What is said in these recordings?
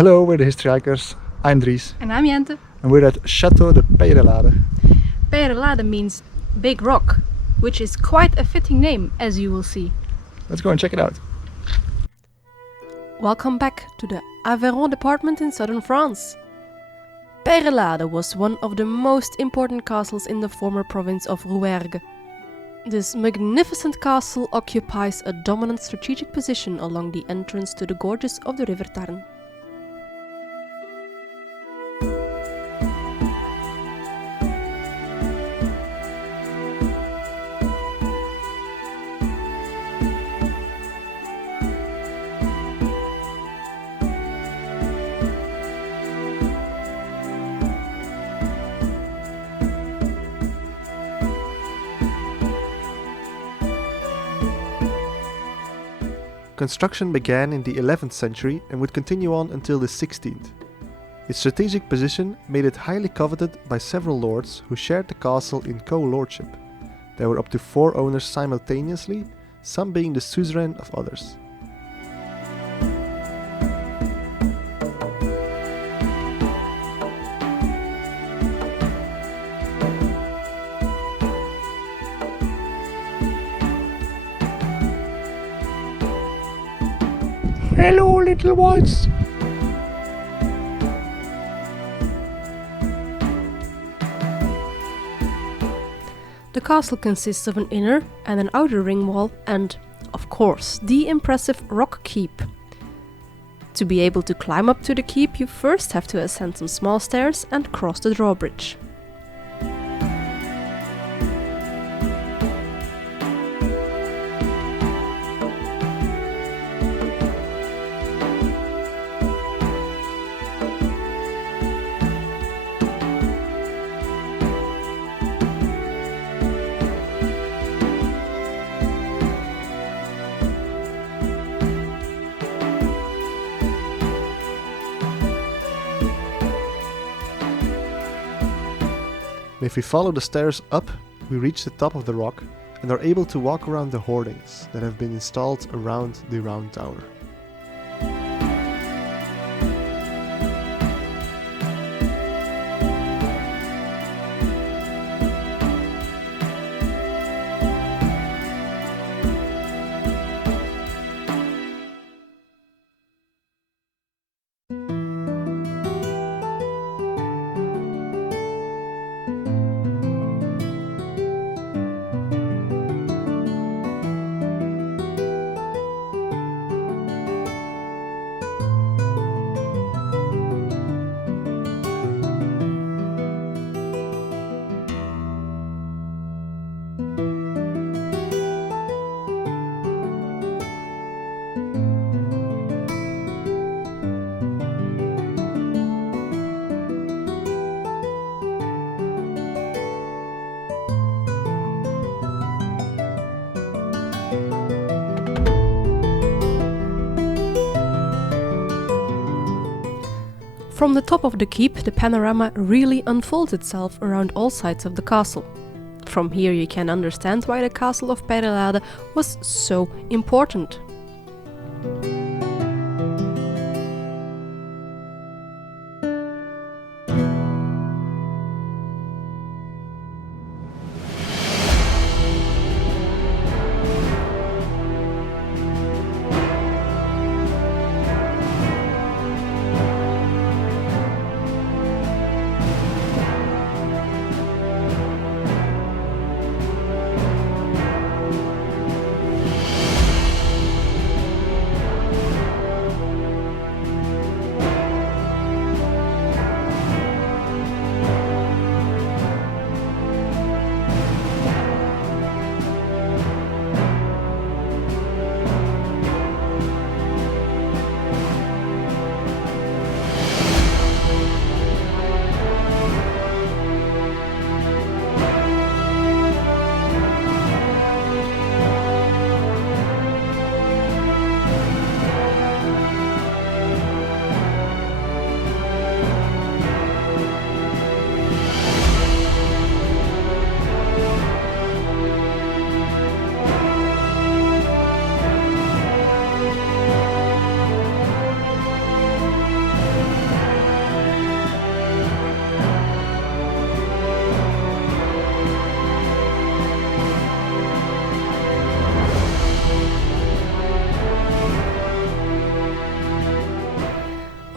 Hello, we're the Historyhikers. I'm Dries. And I'm Jente. And we're at Chateau de Peyrelade. Peyrelade means big rock, which is quite a fitting name, as you will see. Let's go and check it out. Welcome back to the Aveyron department in southern France. Peyrelade was one of the most important castles in the former province of Rouergue. This magnificent castle occupies a dominant strategic position along the entrance to the gorges of the river Tarn. Construction began in the 11th century and would continue on until the 16th. Its strategic position made it highly coveted by several lords who shared the castle in co-lordship. There were up to 4 owners simultaneously, some being the suzerain of others. Hello, little ones! The castle consists of an inner and an outer ring wall and, of course, the impressive rock keep. To be able to climb up to the keep, you first have to ascend some small stairs and cross the drawbridge. If we follow the stairs up, we reach the top of the rock and are able to walk around the hoardings that have been installed around the round tower. From the top of the keep, the panorama really unfolds itself around all sides of the castle. From here you can understand why the castle of Peyrelade was so important.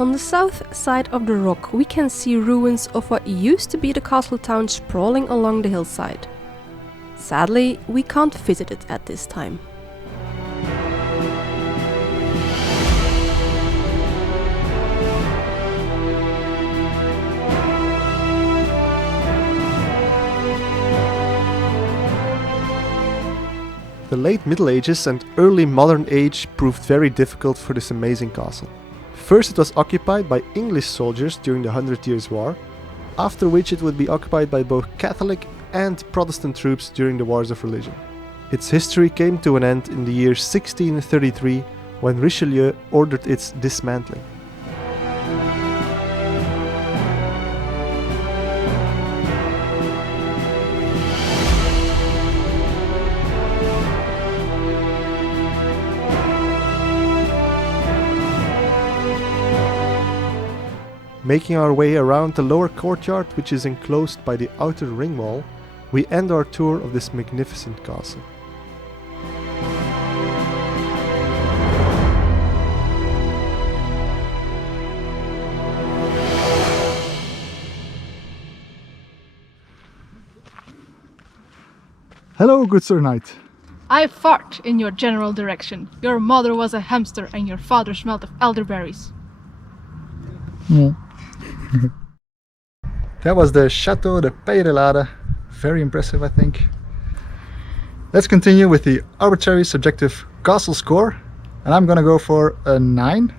On the south side of the rock we can see ruins of what used to be the castle town sprawling along the hillside. Sadly, we can't visit it at this time. The late Middle Ages and early modern age proved very difficult for this amazing castle. First it was occupied by English soldiers during the 100 Years' War, after which it would be occupied by both Catholic and Protestant troops during the Wars of Religion. Its history came to an end in the year 1633 when Richelieu ordered its dismantling. Making our way around the lower courtyard, which is enclosed by the outer ring wall, we end our tour of this magnificent castle. Hello, good Sir Knight. I fart in your general direction. Your mother was a hamster and your father smelled of elderberries. That was the Chateau de Peyrelade. Very impressive, I think. Let's continue with the arbitrary subjective castle score, and I'm gonna go for a 9.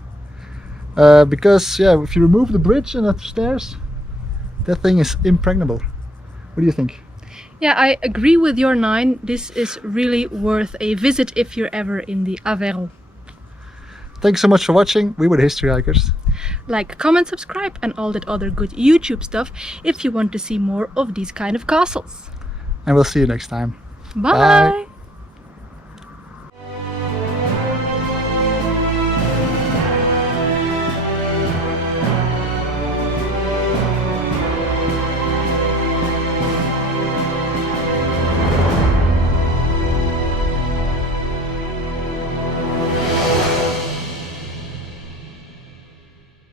Because yeah, if you remove the bridge and the stairs, that thing is impregnable. What do you think? Yeah, I agree with your 9. This is really worth a visit if you're ever in the Aveyron. Thanks so much for watching. We were the History Hikers. Like, comment, subscribe and all that other good YouTube stuff if you want to see more of these kind of castles. And we'll see you next time. Bye!